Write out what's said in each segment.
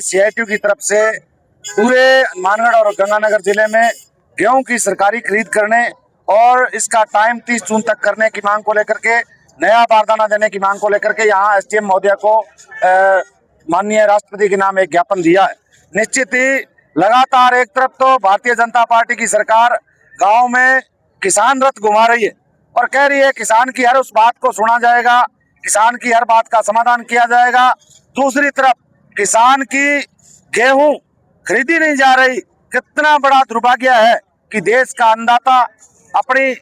CIT की तरफ से पूरे मानगढ़ और गंगानगर जिले में गेहूं की सरकारी खरीद करने और इसका टाइम 30 जून तक करने की मांग को लेकर के, नया बारदाना देने की मांग को लेकर के यहाँ एसडीएम महोदय को माननीय राष्ट्रपति के नाम एक ज्ञापन दिया है। निश्चित ही लगातार एक तरफ तो भारतीय जनता पार्टी की सरकार गांव में किसान रथ घुमा रही है और कह रही है किसान की हर उस बात को सुना जाएगा, किसान की हर बात का समाधान किया जाएगा। दूसरी तरफ किसान की गेहूं खरीदी नहीं जा रही। कितना बड़ा दुर्भाग्य है कि देश का अन्नदाता अपनी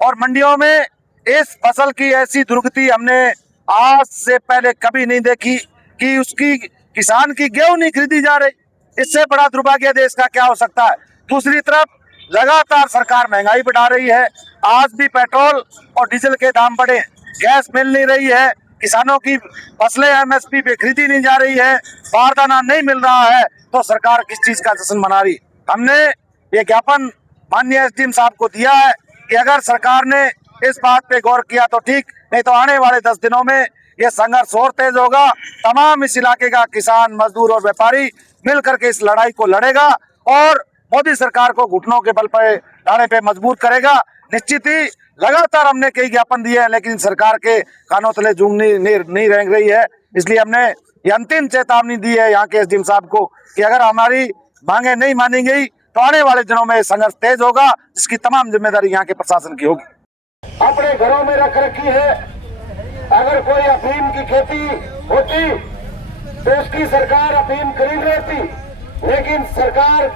और मंडियों में इस फसल की ऐसी दुर्गति हमने आज से पहले कभी नहीं देखी कि उसकी किसान की गेहूं नहीं खरीदी जा रही। इससे बड़ा दुर्भाग्य देश का क्या हो सकता है। दूसरी तरफ लगातार सरकार महंगाई बढ़ा रही है। आज भी पेट्रोल और डीजल के दाम बढ़े, गैस मिल नहीं रही है, किसानों की फसलें एमएसपी पे खरीदी नहीं जा रही है, बारदाना नहीं मिल रहा है, तो सरकार किस चीज का जश्न मना रही। हमने ये ज्ञापन माननीय एसडीएम साहब को दिया है कि अगर सरकार ने इस बात पे गौर किया तो ठीक, नहीं तो आने वाले 10 दिनों में ये संघर्ष और तेज होगा। तमाम इस इलाके का किसान, मजदूर और व्यापारी मिल करके इस लड़ाई को लड़ेगा और मोदी सरकार को घुटनों के बल पर लाने पे मजबूर करेगा। निश्चित ही लगातार हमने कई ज्ञापन दिए हैं, लेकिन सरकार के कानों तले जूं नहीं रेंग रही है। इसलिए हमने ये अंतिम चेतावनी दी है यहाँ के एसडीएम साहब को कि अगर हमारी मांगे नहीं मानी गई तो आने वाले दिनों में संघर्ष तेज होगा, जिसकी तमाम जिम्मेदारी यहाँ के प्रशासन की होगी। अपने घरों में रख रखी है। अगर कोई अफीम की खेती होती तो उसकी सरकार अफीम खरीद लेती, लेकिन सरकार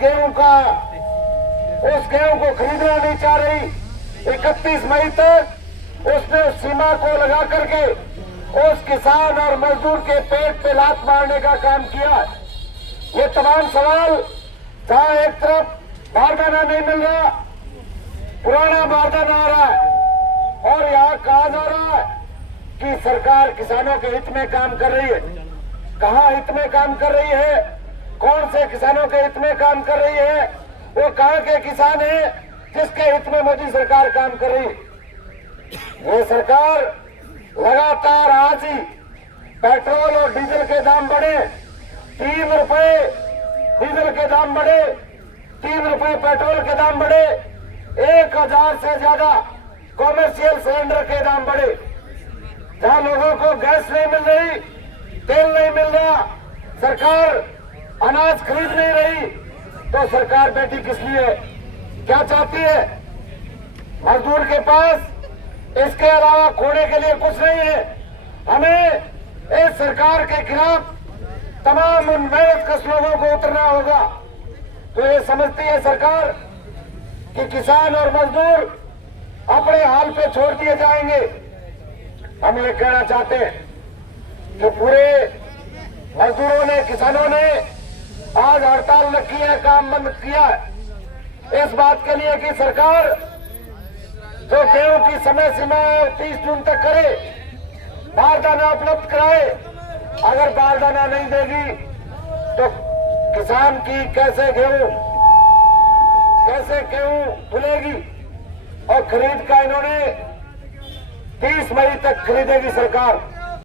उस गेहूं को खरीदना नहीं चाह रही। 31 मई तक उसने उस सीमा को लगा करके उस किसान और मजदूर के पेट पे लात मारने का काम किया। ये तमाम सवाल, जहां एक तरफ बारदाना नहीं मिल रहा, पुराना बारदाना आ रहा है और यहाँ कहा जा रहा है कि सरकार किसानों के हित में काम कर रही है। कहाँ हित में काम कर रही है? कौन से किसानों के हित में काम कर रही है? वो कहाँ के किसान हैं जिसके हित में मोदी सरकार काम कर रही है? ये सरकार लगातार आज ही पेट्रोल और डीजल के दाम बढ़े, 3 रुपए डीजल के दाम बढ़े, 3 रुपए पेट्रोल के दाम बढ़े, 1000 से ज्यादा कॉमर्शियल सिलेंडर के दाम बढ़े। जहां लोगों को गैस नहीं मिल रही, तेल नहीं मिल रहा, सरकार अनाज खरीद नहीं रही, तो सरकार बैठी किस लिए? क्या चाहती है? मजदूर के पास इसके अलावा खोने के लिए कुछ नहीं है। हमें इस सरकार के खिलाफ तमाम उन मेहनतकश लोगों को उतरना होगा। तो ये समझती है सरकार कि किसान और मजदूर अपने हाल पे छोड़ दिए जाएंगे। हम ये कहना चाहते हैं कि पूरे मजदूरों ने, किसानों ने आज हड़ताल रखी है, काम बंद किया है इस बात के लिए कि सरकार जो गेहूं की समय सीमा 30 जून तक करे, बारदाना उपलब्ध कराए। अगर बारदाना नहीं देगी तो किसान की कैसे गेहूं खुलेगी? और खरीद का इन्होंने 30 मई तक खरीदेगी सरकार।